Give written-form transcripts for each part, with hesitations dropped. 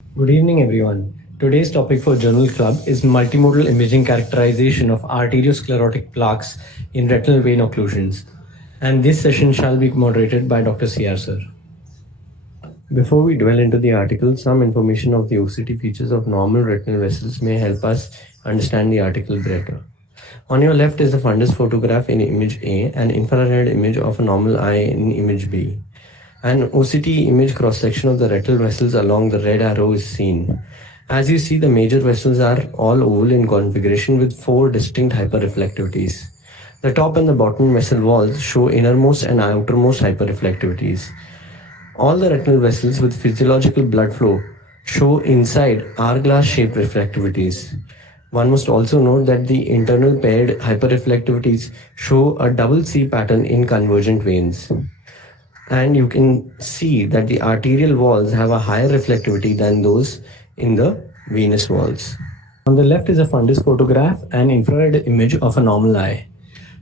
Good evening, everyone. Today's topic for Journal Club is multimodal imaging characterization of arteriosclerotic plaques in retinal vein occlusions. And this session shall be moderated by Dr. C.R. Sir. Before we dwell into the article, some information of the OCT features of normal retinal vessels may help us understand the article better. On your left is the fundus photograph in image A, an infrared image of a normal eye in image B. An OCT image cross-section of the retinal vessels along the red arrow is seen. As you see, the major vessels are all oval in configuration with 4 distinct hyperreflectivities. The top and the bottom vessel walls show innermost and outermost hyperreflectivities. All the retinal vessels with physiological blood flow show inside hourglass-shaped reflectivities. One must also note that the internal paired hyperreflectivities show a double C pattern in convergent veins. And you can see that the arterial walls have a higher reflectivity than those in the venous walls. On the left is a fundus photograph and infrared image of a normal eye.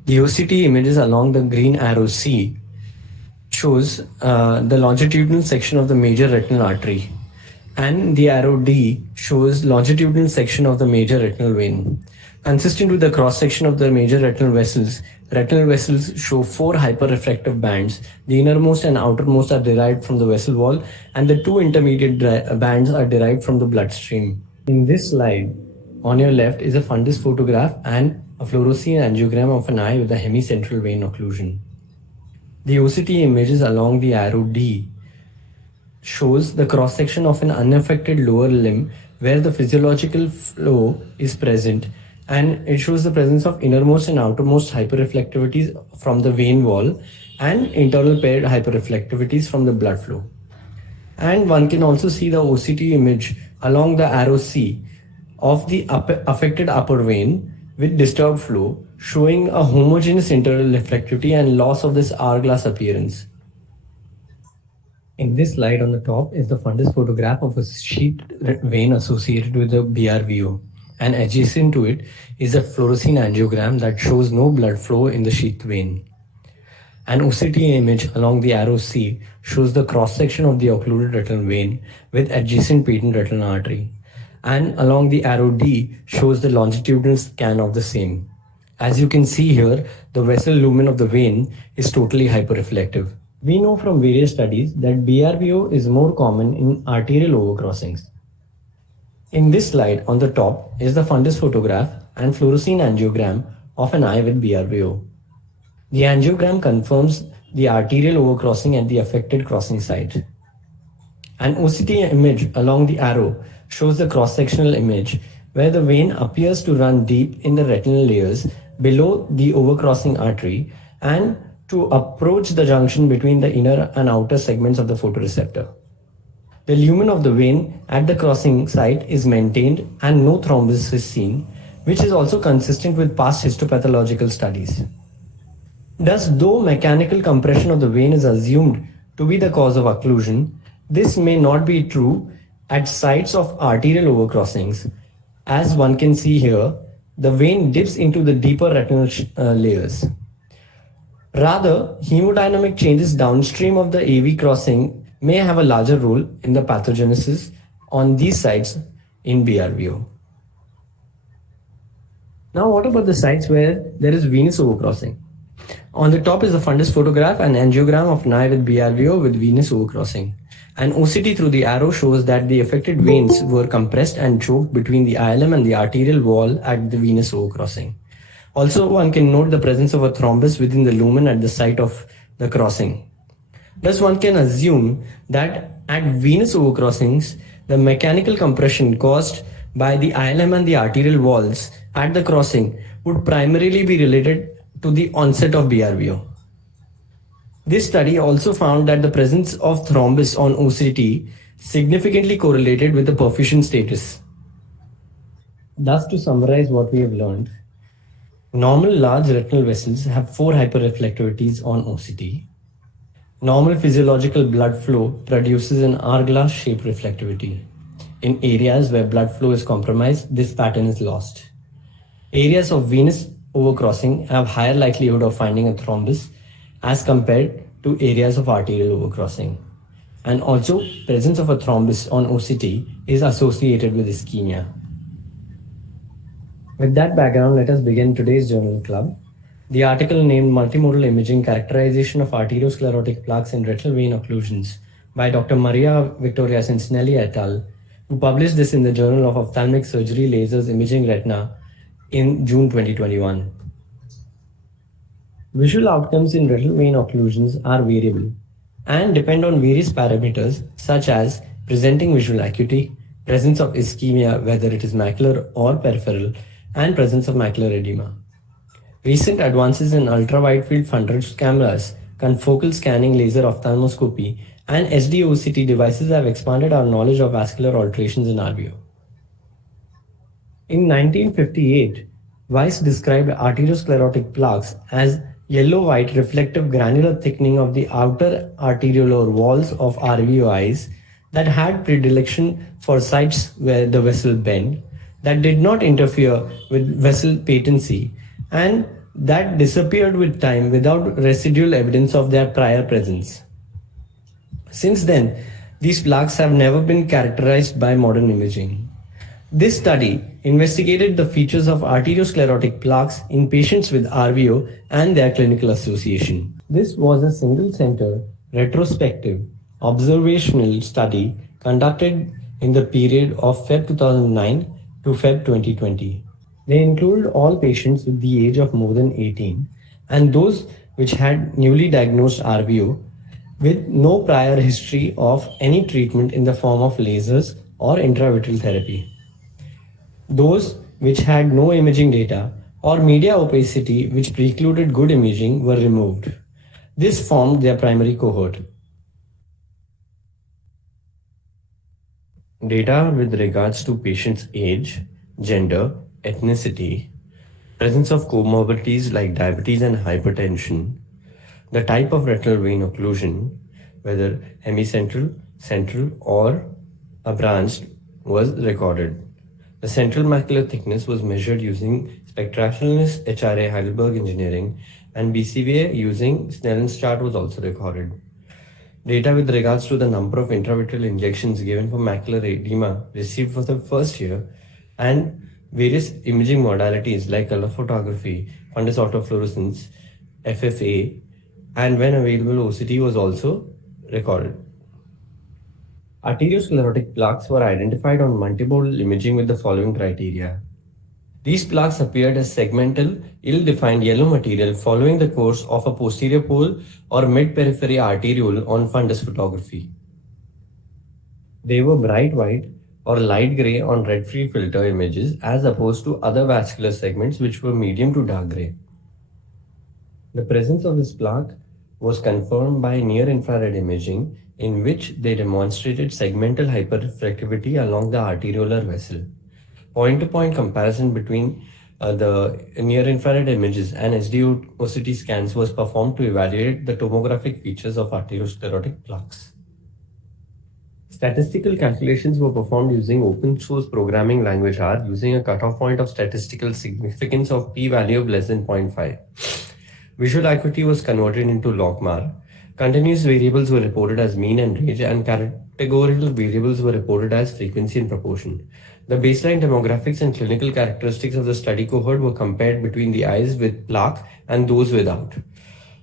The OCT images along the green arrow C shows the longitudinal section of the major retinal artery, and the arrow D shows longitudinal section of the major retinal vein. Consistent with the cross-section of the major retinal vessels show 4 hyperreflective bands. The innermost and outermost are derived from the vessel wall, and the 2 intermediate bands are derived from the bloodstream. In this slide, on your left is a fundus photograph and a fluorescein angiogram of an eye with a hemicentral vein occlusion. The OCT images along the arrow D shows the cross-section of an unaffected lower limb where the physiological flow is present, and it shows the presence of innermost and outermost hyperreflectivities from the vein wall and internal paired hyperreflectivities from the blood flow. And one can also see the OCT image along the arrow C of the affected upper vein with disturbed flow, showing a homogeneous internal reflectivity and loss of this hourglass appearance. In this slide on the top is the fundus photograph of a sheath vein associated with the BRVO, and adjacent to it is a fluorescein angiogram that shows no blood flow in the sheath vein. An OCT image along the arrow C shows the cross-section of the occluded retinal vein with adjacent patent retinal artery, and along the arrow D shows the longitudinal scan of the same. As you can see here, the vessel lumen of the vein is totally hyperreflective. We know from various studies that BRVO is more common in arterial overcrossings. In this slide on the top is the fundus photograph and fluorescein angiogram of an eye with BRVO. The angiogram confirms the arterial overcrossing at the affected crossing site. An OCT image along the arrow shows the cross-sectional image where the vein appears to run deep in the retinal layers below the overcrossing artery and to approach the junction between the inner and outer segments of the photoreceptor. The lumen of the vein at the crossing site is maintained and no thrombus is seen, which is also consistent with past histopathological studies. Thus, though mechanical compression of the vein is assumed to be the cause of occlusion, this may not be true at sites of arterial overcrossings. As one can see here, the vein dips into the deeper retinal layers. Rather, hemodynamic changes downstream of the AV crossing may have a larger role in the pathogenesis on these sites in BRVO. Now, what about the sites where there is venous overcrossing? On the top is a fundus photograph and angiogram of an eye with BRVO with venous overcrossing. An OCT through the arrow shows that the affected veins were compressed and choked between the ILM and the arterial wall at the venous overcrossing. Also, one can note the presence of a thrombus within the lumen at the site of the crossing. Thus, one can assume that at venous overcrossings, the mechanical compression caused by the ILM and the arterial walls at the crossing would primarily be related to the onset of BRVO. This study also found that the presence of thrombus on OCT significantly correlated with the perfusion status. Thus, to summarize what we have learned, normal large retinal vessels have 4 hyperreflectivities on OCT. Normal physiological blood flow produces an hourglass-shaped reflectivity. In areas where blood flow is compromised, this pattern is lost. Areas of venous overcrossing have higher likelihood of finding a thrombus as compared to areas of arterial overcrossing. and also presence of a thrombus on OCT is associated with ischemia. With that background, let us begin today's journal club. The article named Multimodal Imaging Characterization of Arteriosclerotic Plaques in Retinal Vein Occlusions by Dr. Maria Victoria Cincinnati et al., who published this in the Journal of Ophthalmic Surgery Lasers Imaging Retina in June 2021. Visual outcomes in retinal vein occlusions are variable and depend on various parameters such as presenting visual acuity, presence of ischemia, whether it is macular or peripheral, and presence of macular edema. Recent advances in ultra-wide-field fundus cameras, confocal scanning laser ophthalmoscopy, and SD-OCT devices have expanded our knowledge of vascular alterations in RVO. In 1958, Weiss described arteriosclerotic plaques as yellow-white reflective granular thickening of the outer arteriolar walls of RVO eyes that had predilection for sites where the vessel bent, that did not interfere with vessel patency, and that disappeared with time without residual evidence of their prior presence. Since then, these plaques have never been characterized by modern imaging. This study investigated the features of arteriosclerotic plaques in patients with RVO and their clinical association. This was a single-center, retrospective, observational study conducted in the period of Feb 2009 to Feb 2020. They included all patients with the age of more than 18 and those which had newly diagnosed RVO with no prior history of any treatment in the form of lasers or intravitreal therapy. Those which had no imaging data or media opacity which precluded good imaging were removed. This formed their primary cohort. Data with regards to patients' age, gender, ethnicity, presence of comorbidities like diabetes and hypertension, the type of retinal vein occlusion, whether hemicentral, central, or a branched, was recorded. The central macular thickness was measured using spectrationalist HRA Heidelberg Engineering, and BCVA using Snellen's chart was also recorded. Data with regards to the number of intravitreal injections given for macular edema received for the first year and various imaging modalities like color photography, fundus autofluorescence, FFA, and when available OCT was also recorded. Arteriosclerotic plaques were identified on multimodal imaging with the following criteria. These plaques appeared as segmental, ill-defined yellow material following the course of a posterior pole or mid-periphery arteriole on fundus photography. They were bright white or light gray on red-free filter images as opposed to other vascular segments which were medium to dark gray. The presence of this plaque was confirmed by near-infrared imaging in which they demonstrated segmental hyperreflectivity along the arteriolar vessel. Point-to-point comparison between the near-infrared images and SD-OCT scans was performed to evaluate the tomographic features of arteriosclerotic plaques. Statistical calculations were performed using open source programming language R using a cutoff point of statistical significance of p-value of less than 0.5. Visual acuity was converted into logMAR. Continuous variables were reported as mean and range, and categorical variables were reported as frequency and proportion. The baseline demographics and clinical characteristics of the study cohort were compared between the eyes with plaque and those without.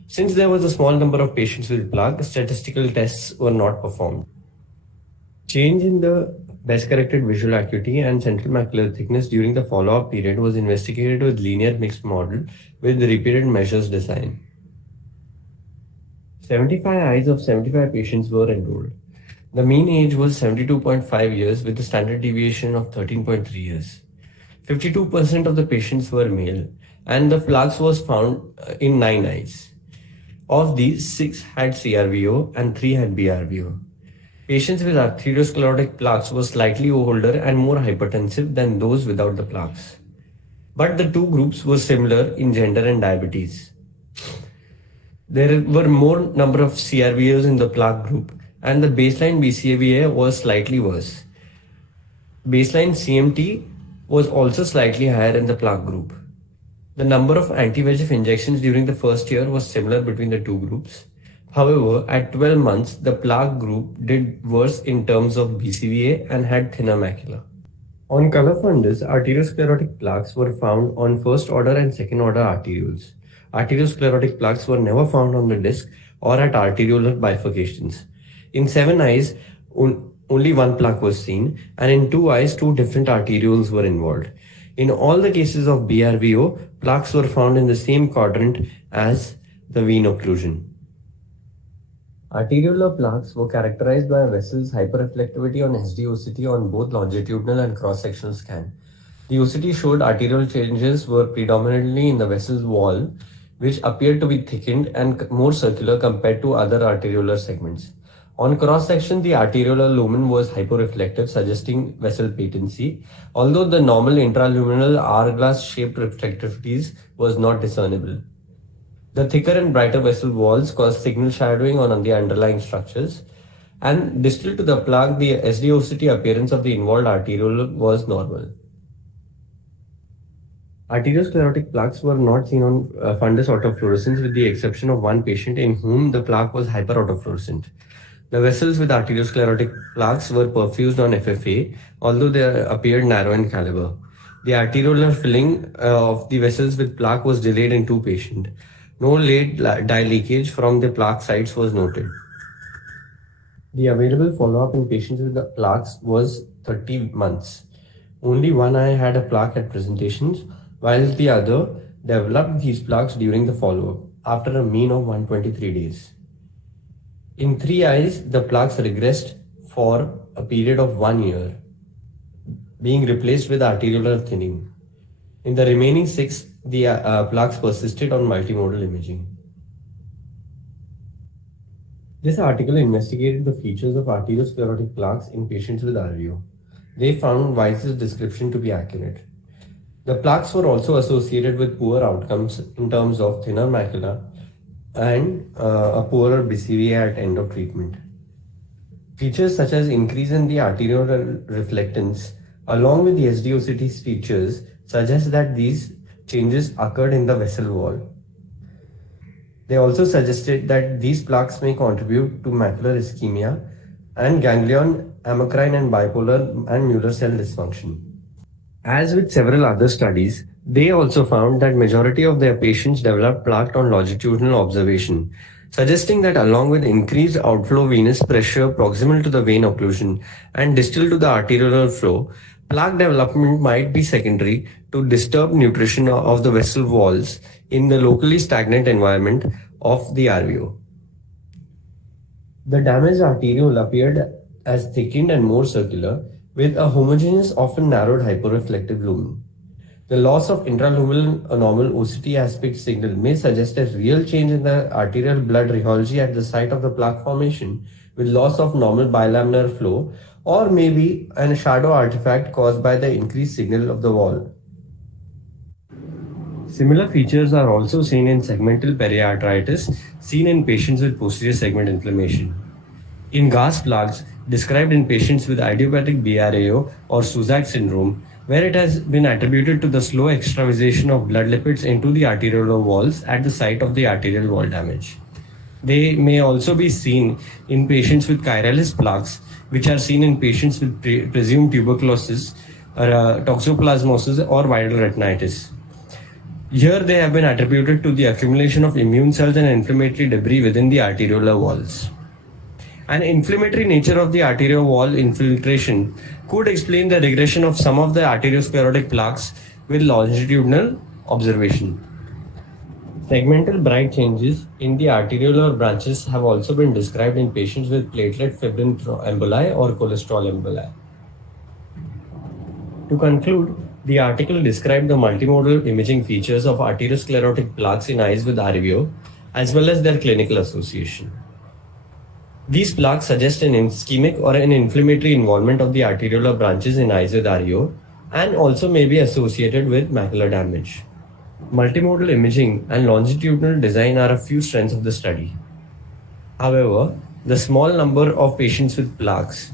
Since there was a small number of patients with plaque, statistical tests were not performed. Change in the best corrected visual acuity and central macular thickness during the follow-up period was investigated with linear mixed model with repeated measures design. 75 eyes of 75 patients were enrolled. The mean age was 72.5 years with a standard deviation of 13.3 years. 52% of the patients were male, and the plaques was found in 9 eyes. Of these, 6 had CRVO and 3 had BRVO. Patients with arteriosclerotic plaques were slightly older and more hypertensive than those without the plaques. But the two groups were similar in gender and diabetes. There were more number of CRVOs in the plaque group, and the baseline BCVA was slightly worse. Baseline CMT was also slightly higher in the plaque group. The number of anti-VEGF injections during the first year was similar between the two groups. However, at 12 months, the plaque group did worse in terms of BCVA and had thinner macula. On color fundus, arteriosclerotic plaques were found on first order and second order arterioles. Arteriosclerotic plaques were never found on the disc or at arteriolar bifurcations. In 7 eyes, only one plaque was seen, and in 2 eyes, 2 different arterioles were involved. In all the cases of BRVO, plaques were found in the same quadrant as the vein occlusion. Arteriolar plaques were characterized by vessel's hyperreflectivity on SD-OCT on both longitudinal and cross-sectional scan. The OCT showed arterial changes were predominantly in the vessel's wall, which appeared to be thickened and more circular compared to other arteriolar segments. On cross-section, the arteriolar lumen was hyporeflective, suggesting vessel patency, although the normal intraluminal hourglass-shaped reflectivities was not discernible. The thicker and brighter vessel walls caused signal shadowing on the underlying structures, and distal to the plaque, the SD-OCT appearance of the involved arteriole was normal. Arteriosclerotic plaques were not seen on fundus autofluorescence with the exception of one patient in whom the plaque was hyperautofluorescent. The vessels with arteriosclerotic plaques were perfused on FFA, although they appeared narrow in caliber. The arteriolar filling of the vessels with plaque was delayed in 2 patients. No late dye leakage from the plaque sites was noted. The available follow-up in patients with the plaques was 30 months. Only one eye had a plaque at presentations, while the other developed these plaques during the follow-up after a mean of 123 days. In 3 eyes, the plaques regressed for a period of 1 year, being replaced with arteriolar thinning. In the remaining 6, the plaques persisted on multimodal imaging. This article investigated the features of arteriosclerotic plaques in patients with RVO. They found Weiss's description to be accurate. The plaques were also associated with poor outcomes in terms of thinner macula and a poorer BCVA at end of treatment. Features such as increase in the arteriolar reflectance along with the SD-OCT's features suggest that these changes occurred in the vessel wall. They also suggested that these plaques may contribute to macular ischemia and ganglion, amacrine and bipolar and Muller cell dysfunction. As with several other studies, they also found that majority of their patients developed plaque on longitudinal observation, suggesting that along with increased outflow venous pressure proximal to the vein occlusion and distal to the arteriolar flow, plaque development might be secondary to disturbed nutrition of the vessel walls in the locally stagnant environment of the RVO. The damaged arteriole appeared as thickened and more circular, with a homogeneous, often narrowed hyporeflective lumen. The loss of intraluminal normal OCT aspect signal may suggest a real change in the arterial blood rheology at the site of the plaque formation, with loss of normal bilaminar flow, or maybe a shadow artifact caused by the increased signal of the wall. Similar features are also seen in segmental periarteritis, seen in patients with posterior segment inflammation. In Gauss plaques, described in patients with idiopathic BRAO or Suzak syndrome, where it has been attributed to the slow extravasation of blood lipids into the arteriolar walls at the site of the arterial wall damage. They may also be seen in patients with chiralis plaques, which are seen in patients with presumed tuberculosis, toxoplasmosis, or viral retinitis. Here they have been attributed to the accumulation of immune cells and inflammatory debris within the arteriolar walls. An inflammatory nature of the arterial wall infiltration could explain the regression of some of the arteriosclerotic plaques with longitudinal observation. Segmental bright changes in the arteriolar branches have also been described in patients with platelet fibrin emboli or cholesterol emboli. To conclude, the article described the multimodal imaging features of arteriosclerotic plaques in eyes with RVO, as well as their clinical association. These plaques suggest an ischemic or an inflammatory involvement of the arteriolar branches in eyes with RVO and also may be associated with macular damage. Multimodal imaging and longitudinal design are a few strengths of the study. However, the small number of patients with plaques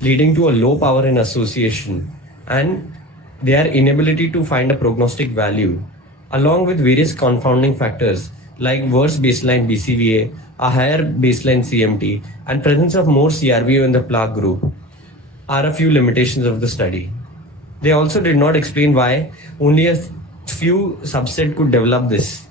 leading to a low power in association and their inability to find a prognostic value, along with various confounding factors like worse baseline BCVA, a higher baseline CMT, and presence of more CRVO in the plaque group are a few limitations of the study. They also did not explain why only a few subset could develop this.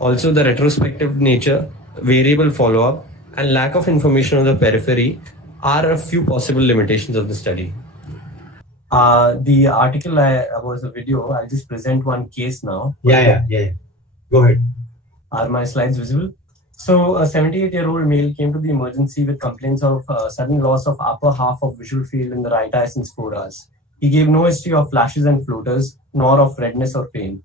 Also, the retrospective nature, variable follow-up, and lack of information on the periphery are a few possible limitations of the study. The article was a video. I'll just present one case now. Yeah. Go ahead. Are my slides visible? So, a 78-year-old male came to the emergency with complaints of sudden loss of upper half of visual field in the right eye since 4 hours. He gave no history of flashes and floaters, nor of redness or pain.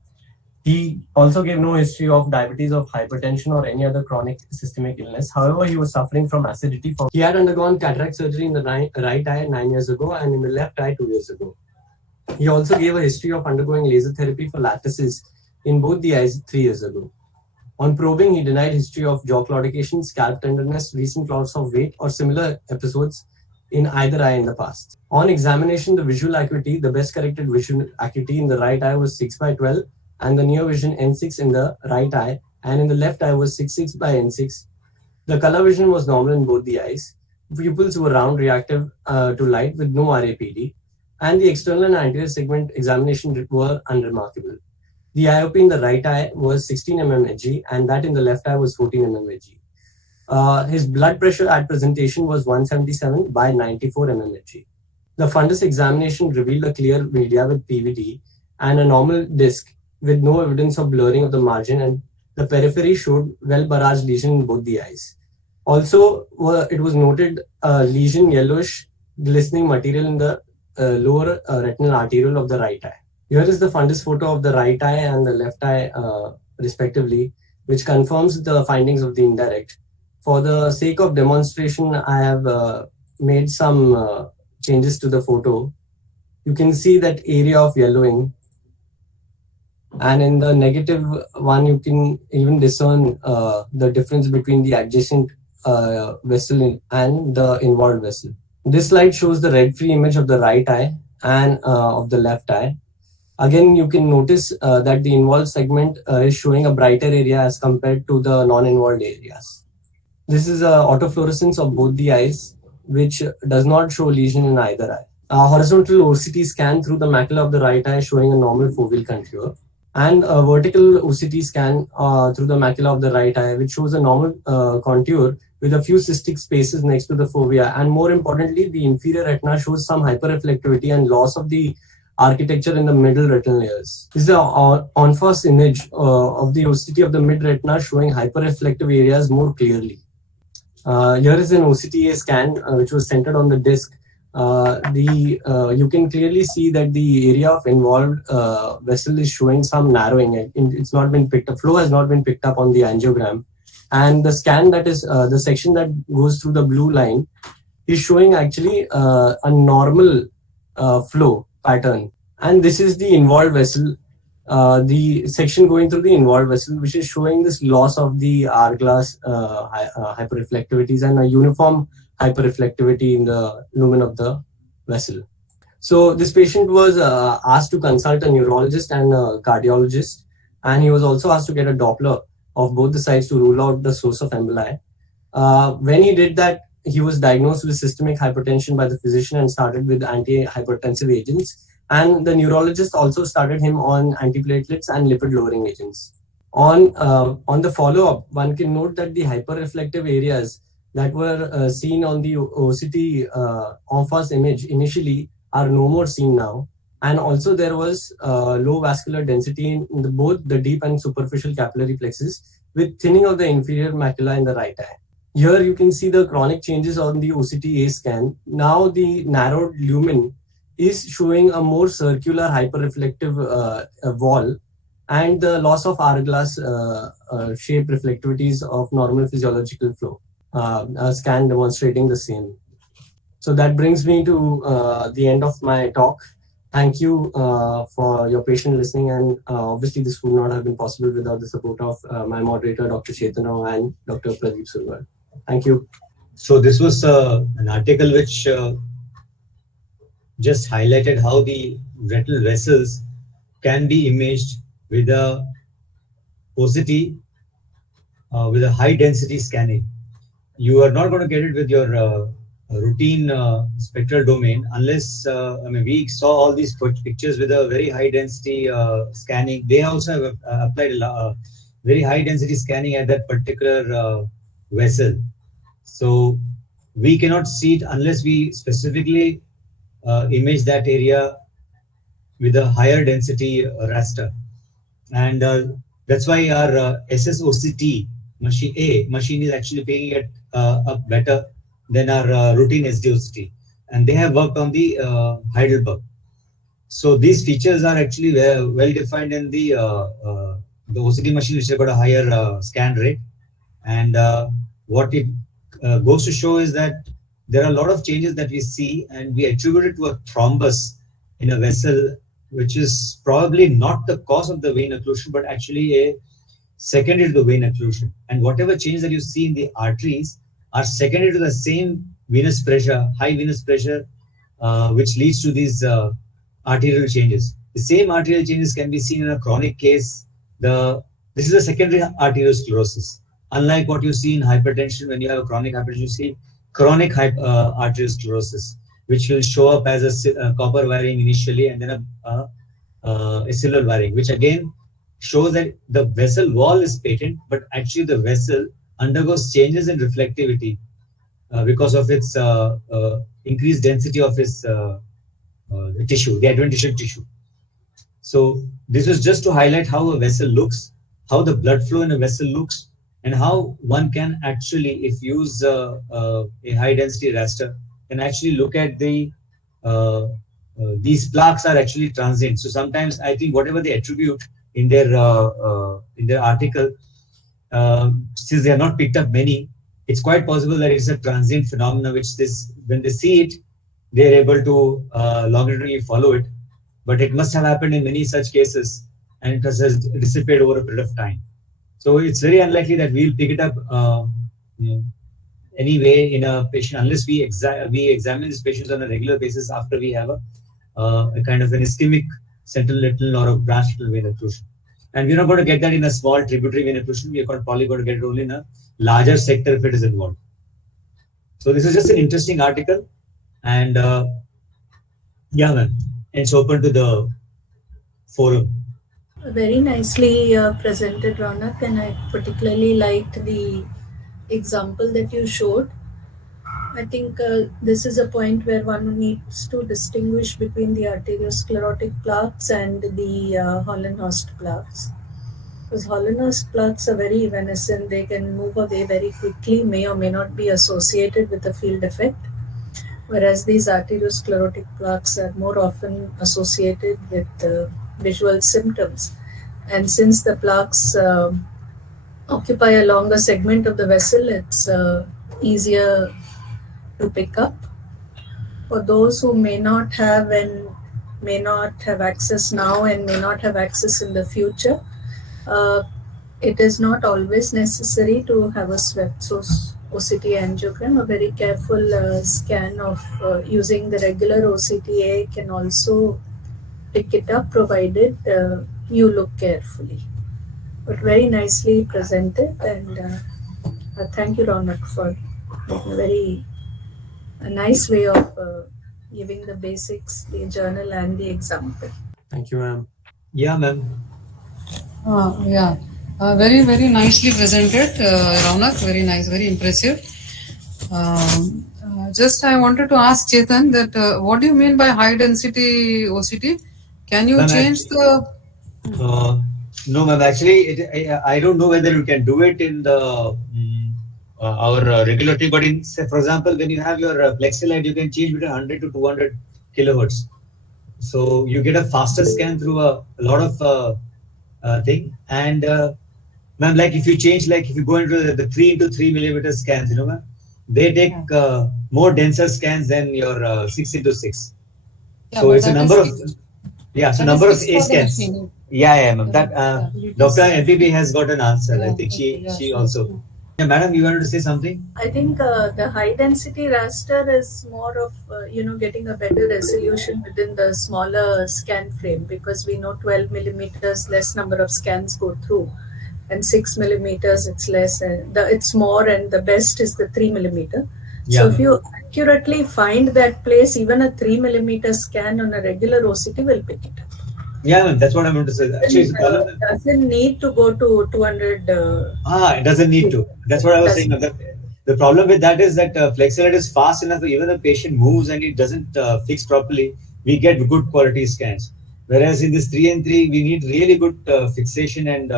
He also gave no history of diabetes, of hypertension, or any other chronic systemic illness. However, he was suffering from acidity. He had undergone cataract surgery in the right eye 9 years ago and in the left eye 2 years ago. He also gave a history of undergoing laser therapy for lattices in both the eyes 3 years ago. On probing, he denied history of jaw claudication, scalp tenderness, recent loss of weight, or similar episodes in either eye in the past. On examination, the visual acuity, the best corrected visual acuity in the right eye was 6/12, and the near vision N6 in the right eye, and in the left eye was 6/N6. The color vision was normal in both the eyes. Pupils were round, reactive to light with no RAPD, and the external and anterior segment examination were unremarkable. The IOP in the right eye was 16 mmHg, and that in the left eye was 14 mmHg. His blood pressure at presentation was 177 by 94 mmHg. The fundus examination revealed a clear media with PVD and a normal disc with no evidence of blurring of the margin, and the periphery showed well-barraged lesion in both the eyes. Also, it was noted lesion yellowish glistening material in the lower retinal arteriole of the right eye. Here is the fundus photo of the right eye and the left eye respectively, which confirms the findings of the indirect. For the sake of demonstration, I have made some changes to the photo. You can see that area of yellowing, and in the negative one, you can even discern the difference between the adjacent vessel and the involved vessel. This slide shows the red-free image of the right eye and of the left eye. Again, you can notice that the involved segment is showing a brighter area as compared to the non-involved areas. This is autofluorescence of both the eyes, which does not show lesion in either eye. A horizontal OCT scan through the macula of the right eye showing a normal foveal contour, and a vertical OCT scan through the macula of the right eye, which shows a normal contour with a few cystic spaces next to the fovea. And more importantly, the inferior retina shows some hyperreflectivity and loss of the architecture in the middle retinal layers. This is an en-face image of the OCT of the mid-retina showing hyperreflective areas more clearly. Here is an OCTA scan which was centered on the disc. You can clearly see that the area of involved vessel is showing some narrowing. It's not been picked up. Flow has not been picked up on the angiogram. And the scan, that is the section that goes through the blue line, is showing actually a normal flow pattern. And this is the involved vessel, the section going through the involved vessel, which is showing this loss of the hourglass hyperreflectivities and a uniform hyperreflectivity in the lumen of the vessel. So this patient was asked to consult a neurologist and a cardiologist, and he was also asked to get a Doppler of both the sides to rule out the source of emboli. When he did that, he was diagnosed with systemic hypertension by the physician and started with antihypertensive agents. And the neurologist also started him on antiplatelets and lipid-lowering agents. On the follow-up, one can note that the hyperreflective areas that were seen on the OCT en-face image initially are no more seen now. And also there was low vascular density in both the deep and superficial capillary plexus with thinning of the inferior macula in the right eye. Here you can see the chronic changes on the OCTA scan. Now the narrowed lumen is showing a more circular hyperreflective wall and the loss of hourglass shape reflectivities of normal physiological flow. A scan demonstrating the same. So that brings me to the end of my talk. Thank you for your patient listening, and obviously this would not have been possible without the support of my moderator, Dr. Chetan Rao and Dr. Pradeep Surwar. Thank you. So this was an article which just highlighted how the retinal vessels can be imaged with a OCT with a high density scanning. You are not going to get it with your routine spectral domain unless, I mean, we saw all these pictures with a very high density scanning. They also have applied very high density scanning at that particular vessel. So we cannot see it unless we specifically image that area with a higher density raster. And that's why our SSOCT machine is actually picking it up better than our routine SDOCT. And they have worked on the Heidelberg. So these features are actually well defined in the OCT machine, which has got a higher scan rate. And what it goes to show is that there are a lot of changes that we see, and we attribute it to a thrombus in a vessel, which is probably not the cause of the vein occlusion, but actually a secondary to the vein occlusion. And whatever change that you see in the arteries are secondary to the same venous pressure, high venous pressure, which leads to these arterial changes. The same arterial changes can be seen in a chronic case. This is a secondary arteriosclerosis. Unlike what you see in hypertension, when you have a chronic hypertension, you see chronic arteriosclerosis, which will show up as a copper wiring initially and then a silver wiring, which again shows that the vessel wall is patent, but actually the vessel undergoes changes in reflectivity because of its increased density of its tissue, the adventitious tissue. So this was just to highlight how a vessel looks, how the blood flow in a vessel looks, and how one can actually, if use a high density raster, can actually look at these plaques are actually transient. So sometimes I think whatever they attribute in their article, since they are not picked up many, it's quite possible that it's a transient phenomena, which when they see it, they're able to longitudinally follow it. But it must have happened in many such cases, and it has dissipated over a period of time. So it's very unlikely that we'll pick it up anyway in a patient unless we examine these patients on a regular basis after we have a kind of an ischemic central retinal or a branch retinal vein occlusion. And we're not going to get that in a small tributary vein occlusion. We're probably going to get it only in a larger sector if it is involved. So this is just an interesting article, and yeah, man, it's open to the forum. Very nicely presented, Raunaq, and I particularly liked the example that you showed. I think this is a point where one needs to distinguish between the arteriosclerotic plaques and the Hollenhorst plaques. Because Hollenhorst plaques are very evanescent, they can move away very quickly, may or may not be associated with a field effect, whereas these arteriosclerotic plaques are more often associated with visual symptoms. And since the plaques occupy a longer segment of the vessel, it's easier to pick up. For those who may not have access now and may not have access in the future, it is not always necessary to have a swept source OCT angiogram. A very careful scan of using the regular OCTA can also pick it up, provided you look carefully. But very nicely presented, and thank you, Raunaq, for a nice way of giving the basics, the journal, and the example. Thank you, ma'am. Yeah, ma'am. Yeah, very, very nicely presented, Raunaq. Very nice, very impressive. Just I wanted to ask Chetan that what do you mean by high density OCT? Can you change the? No, ma'am. Actually, I don't know whether you can do it in the our regulatory, but in, say, for example, when you have your plexi light, you can change between 100 to 200 kilohertz. So you get a faster scan through a lot of thing. And ma'am, like if you change, like if you go into the 3 into 3 millimeter scans, ma'am, they take more denser scans than your 6 into 6. Yeah, so it's a number of number of A scans. Yeah, ma'am. That Dr. MPB has got an answer. I think she also. Yeah, madam, you wanted to say something? I think the high density raster is more of getting a better resolution within the smaller scan frame, because we know 12 millimeters less number of scans go through. and 6 millimeters it's less, and it's more, and the best is the 3 millimeter. Yeah. So if you accurately find that place, even a 3 millimeter scan on a regular OCT will pick it up. Yeah, ma'am, that's what I'm going to say. Actually, It doesn't need to go to 200. It doesn't need to. That's what I was saying. The problem with that is that flexi is fast enough. Even the patient moves and it doesn't fix properly, we get good quality scans. Whereas in this 3 and 3, we need really good fixation and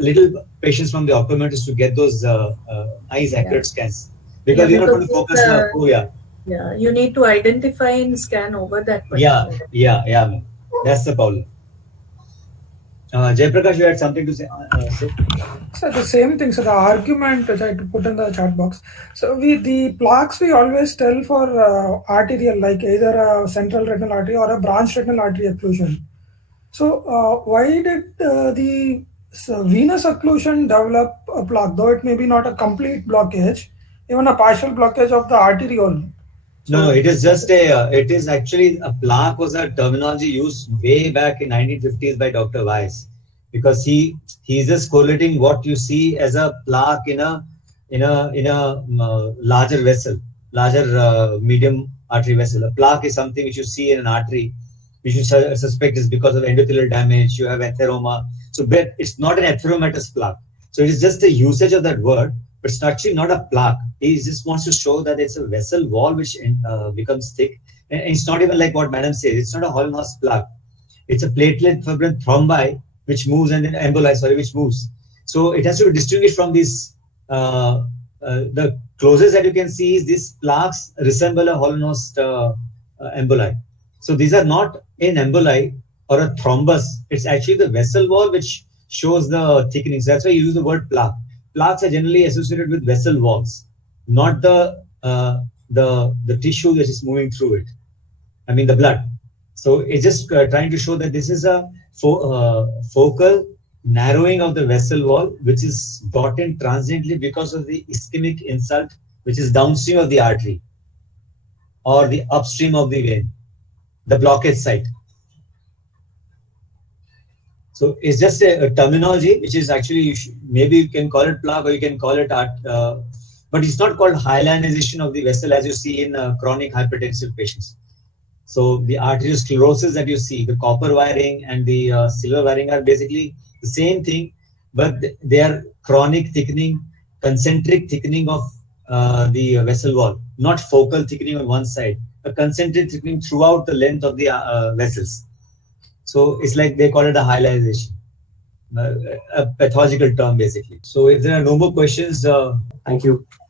little patience from the optometrist to get those nice accurate scans. Because you're not going to focus now. Yeah, you need to identify and scan over that. Yeah. That's the problem. Jaiprakash, you had something to say? So the same thing. So the argument which I had to put in the chat box. So the plaques we always tell for arterial, like either a central retinal artery or a branch retinal artery occlusion. So why did the venous occlusion develop a plaque, though it may be not a complete blockage, even a partial blockage of the arteriole? No, it is just it is actually a plaque was a terminology used way back in 1950s by Dr. Weiss, because he's just correlating what you see as a plaque in a larger vessel, larger medium artery vessel. A plaque is something which you see in an artery, which you suspect is because of endothelial damage. You have atheroma, so but it's not an atheromatous plaque. So it is just the usage of that word. But it's actually not a plaque. He just wants to show that it's a vessel wall which becomes thick. And it's not even like what Madam says. It's not a Hollenhaus plaque. It's a platelet fibrin thrombi which moves, and then emboli, which moves. So it has to be distinguished from these. The closest that you can see is these plaques resemble a Hollenhaus emboli. So these are not an emboli or a thrombus. It's actually the vessel wall which shows the thickening. So that's why you use the word plaque. Plaques are generally associated with vessel walls, not the tissue that is moving through it. I mean the blood. So it's just trying to show that this is a focal narrowing of the vessel wall, which is gotten transiently because of the ischemic insult, which is downstream of the artery or the upstream of the vein, the blockage site. So it's just a terminology, which is actually, maybe you can call it plaque or you can call it art, but it's not called hyalinization of the vessel as you see in chronic hypertensive patients. So the arteriosclerosis that you see, the copper wiring and the silver wiring are basically the same thing, but they are chronic thickening, concentric thickening of the vessel wall, not focal thickening on one side, a concentric thickening throughout the length of the vessels. So it's like they call it a hyalinization, a pathological term basically. So if there are no more questions, thank you.